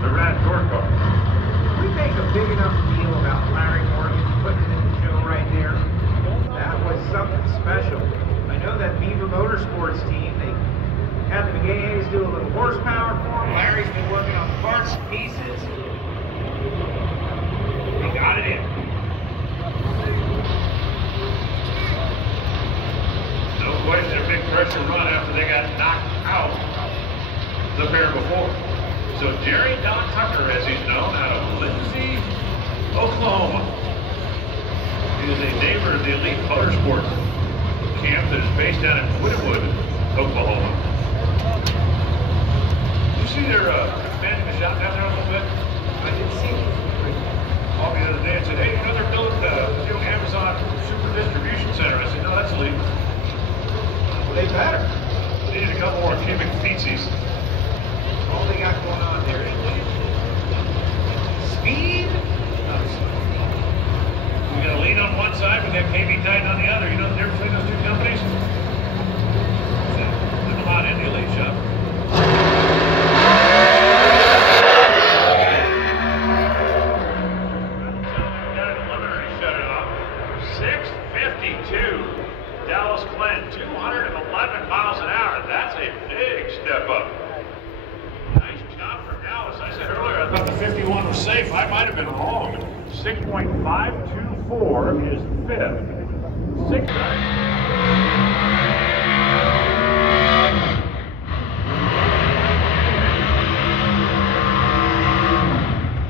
the Rad Tour car. We make a big enough deal about Larry Morgan putting it in the show right there. That was something special. I know that Beaver Motorsports team, they had the McGays do a little horsepower for him. Larry's been working on parts and pieces. He got it in. No question, a big pressure run after they got knocked out the pair before. So Jerry Don Tucker, as he's known, out of Lindsay, Oklahoma. He is a neighbor of the Elite Motorsports camp that is based down in Winwood, Oklahoma. Did you see they're expanding the shop down there a little bit? I didn't see it. Called me the other day and said, hey, you know they're building the Amazon Super Distribution Center. I said, no, that's illegal. Well, they better. They need a couple more cubic feetsies. All they got going on there is speed. We got a lead on one side, we got KB Titan on the other. You know the difference between those two companies? There's a lot in the Elite shop. Got a limiter, he shut it off. 652. Dallas Glen, 211 miles an hour. That's a big step up. Nice job from Dallas. I said earlier, I thought the 51 was safe. I might have been wrong. 6.524 is fifth.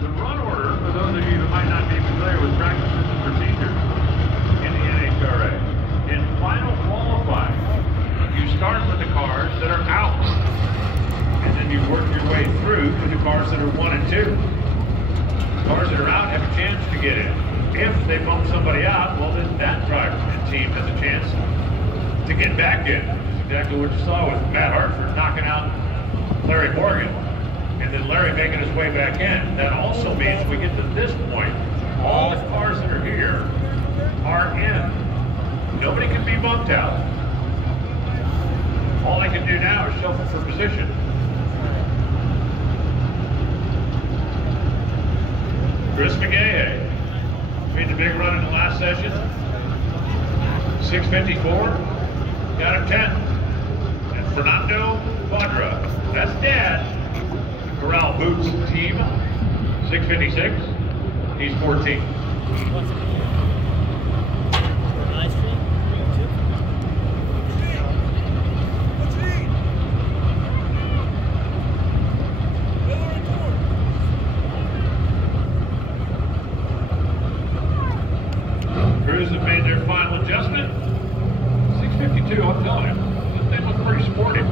The run order, for those of you who might not be familiar with practices and procedures in the NHRA, in final qualifying, you start with the cars that are out, and then you work your way through to the cars that are 1 and 2. Cars that are out have a chance to get in. If they bump somebody out, well, then that driver and team has a chance to get back in. That's exactly what you saw with Matt Hartford knocking out Larry Morgan, and then Larry making his way back in. That also means we get to this point, all the cars that are here are in. Nobody can be bumped out. All they can do now is shuffle for position. Chris McGahay made the big run in the last session. 654, got him 10. And Fernando Quadra, that's Dad. Corral Boots team, 656, he's 14. Have made their final adjustment. 652, I'm telling you, this thing looks pretty sporty.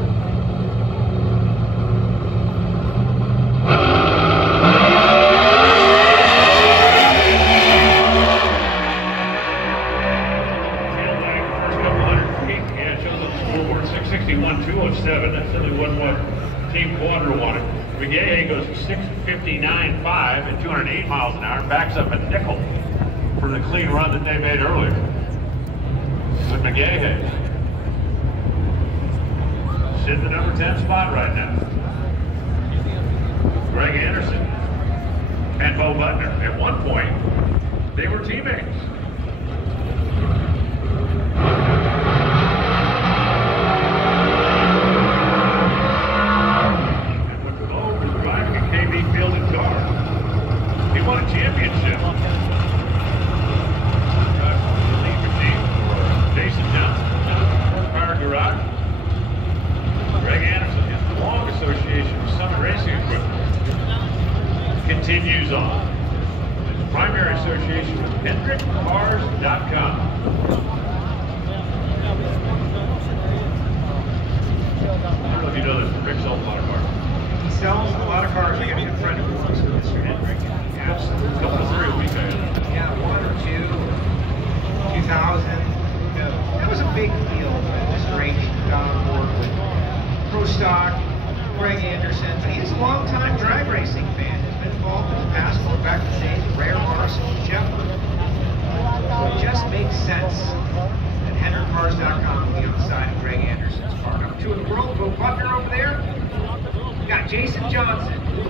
First couple hundred feet, yeah, it shows up the scoreboard. 661, 207. That certainly wasn't what Team Quadra wanted. McGahay goes 659.5 at 208 miles an hour, backs up a nickel from the clean run that they made earlier with McGahay. Sitting the number 10 spot right now. Greg Anderson and Bo Butner. At one point, they were teammates. And when Bo was driving a KB fielded car, he won a championship. Jason Johnson, Power Garage. Greg Anderson, his long association with Summit Racing Equipment continues on. His primary association with HendrickCars.com. I don't know if you know this, but Rick sells a lot of cars. He sells a lot of cars. I got a good friend who works with Mr. Hendrick. Absolutely. A couple of 3 a week, I guess. Yeah, 1 or 2, 2000. That was a big deal when Mr. Racing got on board with Pro Stock, Greg Anderson. But he's a long-time drag racing fan. He's been involved in the past, going back to the days of Rare Mars and Jeff. So it just makes sense that HendrickCars.com will be on the side of Greg Anderson's car. Number 2 in the world, Bo Butner over there. We've got Jason Johnson, who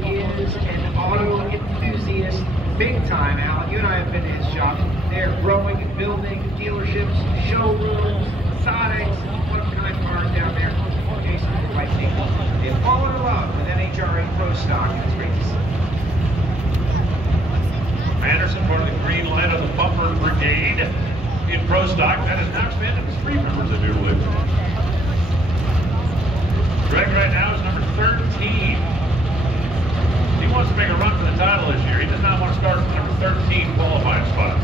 is an auto enthusiast, big time. Alan, you and I have been to his shop. They're growing and building dealerships, showrooms, exotics, what kind of cars down there. Jason and his wife Nikki, they've fallen in love with NHRA Pro Stock, and it's great to see. Anderson, part of the green light of the bumper brigade in Pro Stock. That is now expanded to 3 members, I do believe. Greg right now is number 13. He wants to make a run for the title this year. He does not want to start from number 13 qualifying spot.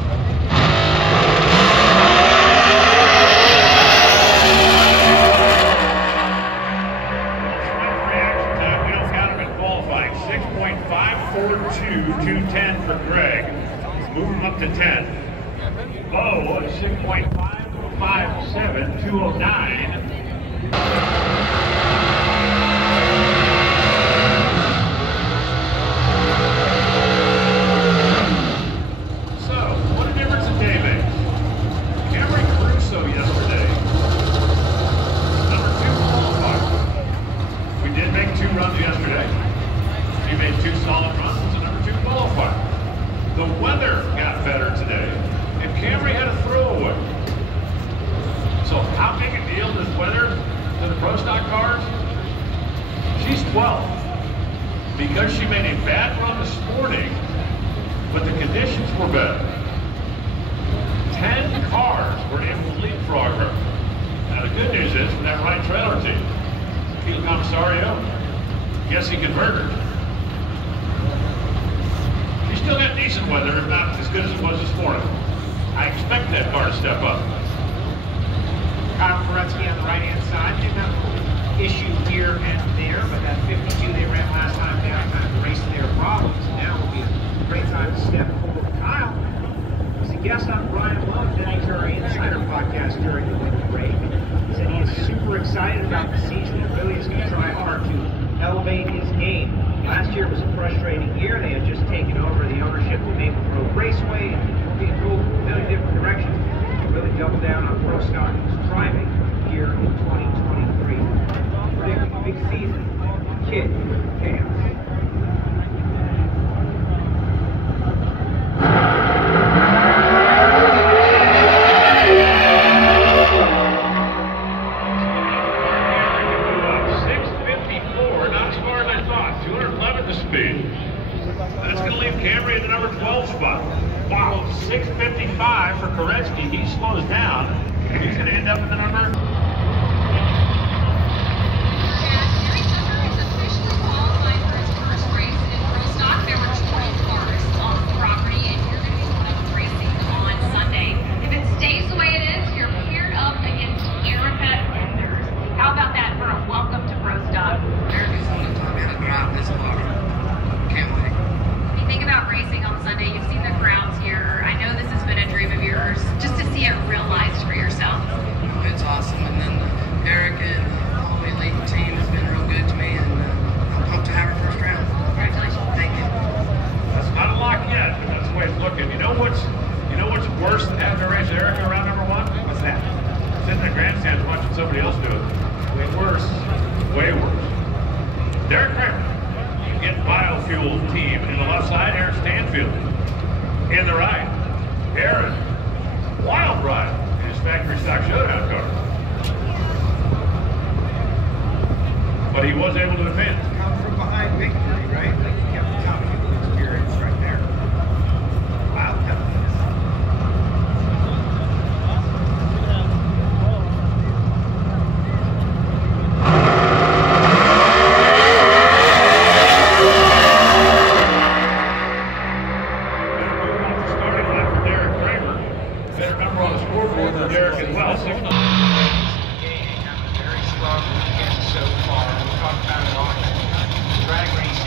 Reaction time, we don't count him in qualifying. 6.542, 210 for Greg. Move him up to 10. Low is 6.557, 209. Runs yesterday. He made 2 solid runs as a number 2 qualifier. The weather got better today, and Camry had a throwaway. So how big a deal is weather to the Pro Stock cars? She's 12th because she made a bad run this morning, but the conditions were better. 10 cars were able to leapfrog her. Now the good news is, for that right trailer team, Keel Commissario, yes, he converted. She still got decent weather, if not as good as it was this morning. I expect that car to step up. Kyle Koretsky on the right-hand side. Didn't have an issue here and there, but that 52 they ran last time down kind of erased their problems. Now will be a great time to step forward. Kyle was a guest on Brian Love's NHRA Insider podcast during the winter break. He said he is super excited about the season and really is going to try hard to elevate his game. Last year was a frustrating year. They had just taken over the ownership of Maple Grove Raceway and were being pulled in a million different directions. They really doubled down on Pro Stock driving here in 2023. Predicting a big season. Kid, chaos. That's going to leave Camry in the number 12 spot. Wow, 6:55 for Koretsky. He slows down. He's going to end up in the number. Just to see it realized for yourself. It's awesome, and then Eric and all the elite team has been real good to me, and I'm pumped to have her first round. Congratulations. Thank you. That's not a lock yet, but that's the way it's looking. You know what's worse than having to race Erica around number 1? What's that? Sitting in the grandstands watching somebody else do it. Way worse. Way worse. Derek Kramer in biofuel team in the left side. Aaron Stanfield in the right. Aaron Wild Ride in his factory stock showdown car. But he was able to defend. Come from behind victory, right? Like he kept the top fuel experience right there. Wild Derek as well. Very strong weekend so far. We'll talk about it on drag race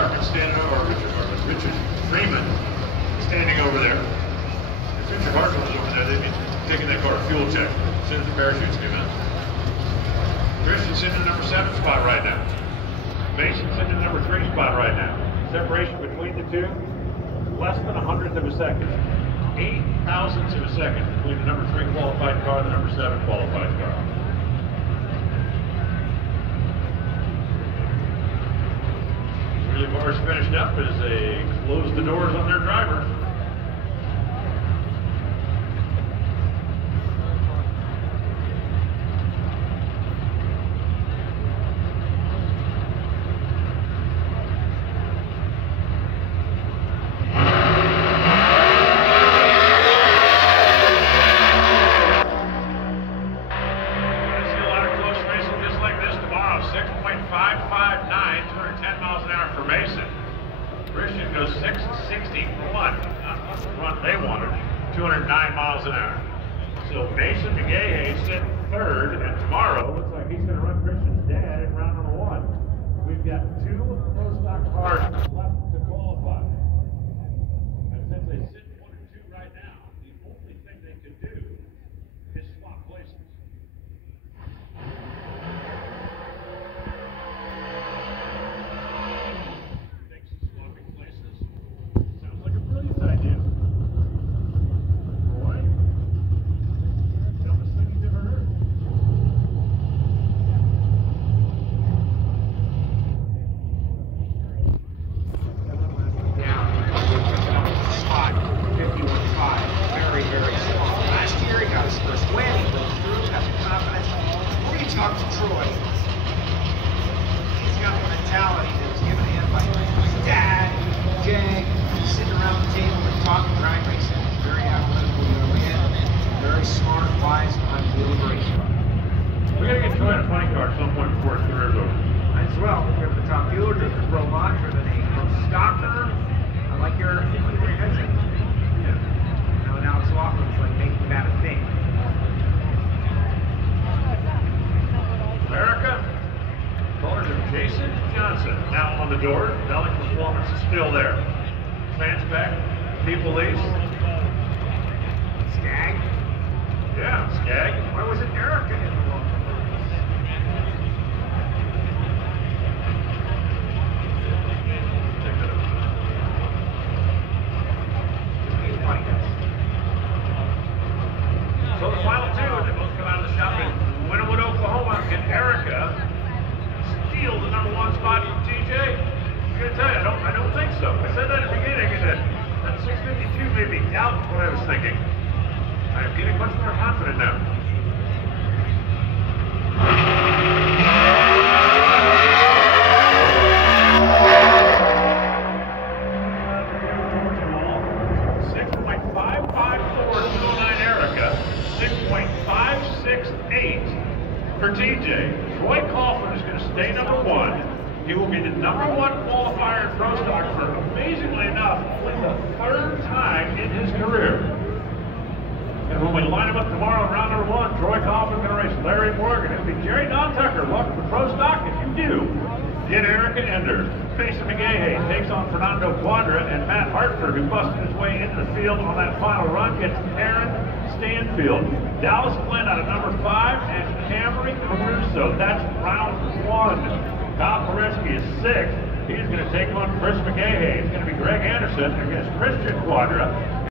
Gartman standing over, Richard Freeman standing over there. If Richard Hartman was over there, they'd be taking that car fuel check as soon as the parachutes came out. Christian's in the number 7 spot right now. Mason's in the number 3 spot right now. Separation between the two, less than 100th of a second. 8 thousandths of a second between the number 3 qualified car and the number 7 qualified car. Really bars finished up as they close the doors on their drivers. Christian goes 661 on the run they wanted, 209 miles an hour. So Mason McGahey sitting 3rd, and tomorrow looks like he's going to run Christian's dad in round number 1. We've got 2 pro stock cars left to qualify. And since they sit 1 and 2 right now, the only thing they can do is swap places. Now on the door, Belling Performance is still there. Transpec, P-Police. Skag? Yeah, Skag. Why wasn't Erica in the wall? So the final 2, they both come out of the shop in Winterwood, Oklahoma, and Erica steal the number 1 spot from TJ? I'm gonna tell you, I don't think so. I said that at the beginning, and that 652 made me doubt what I was thinking. I am getting much more confident now. Erica, 6.568 for TJ. Troy Kaufman is going to stay number 1. He will be the number 1 qualifier in Pro Stock for, amazingly enough, only the 3rd time in his career. And when we line him up tomorrow in round number 1, Troy Kaufman is going to race Larry Morgan. It'll be Jerry Don Tucker. Welcome to Pro Stock. If you do, get Erica Ender. Mason McGahey takes on Fernando Quadra, and Matt Hartford, who busted his way into the field on that final run, gets Aaron Stanfield. Dallas Flynn out of number 5, and Camry Caruso. That's round 1. Kyle Koreski is 6th. He's going to take on Chris McGahey. It's going to be Greg Anderson against Christian Quadra.